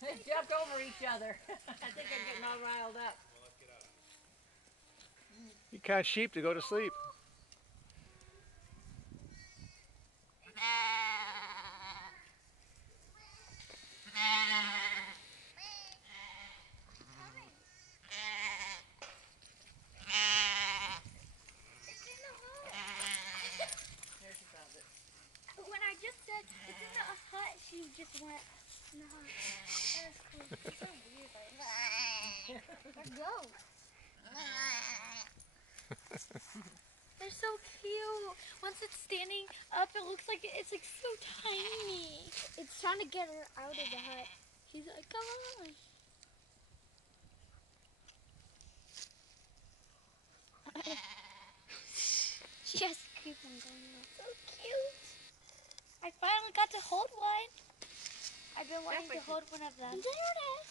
They jumped over each other. I think they're getting all riled up. You catch sheep to go to sleep. There she found it. When I just said it's in a hut, she just went in the hut. That was cool. She's so weird like that. Let's go. They're so cute. Once it's standing up, it looks like it's like so tiny. It's trying to get her out of the hut. She's like, come on. Just keep on going. So cute. I finally got to hold one. I've been wanting to hold one of them. There it is.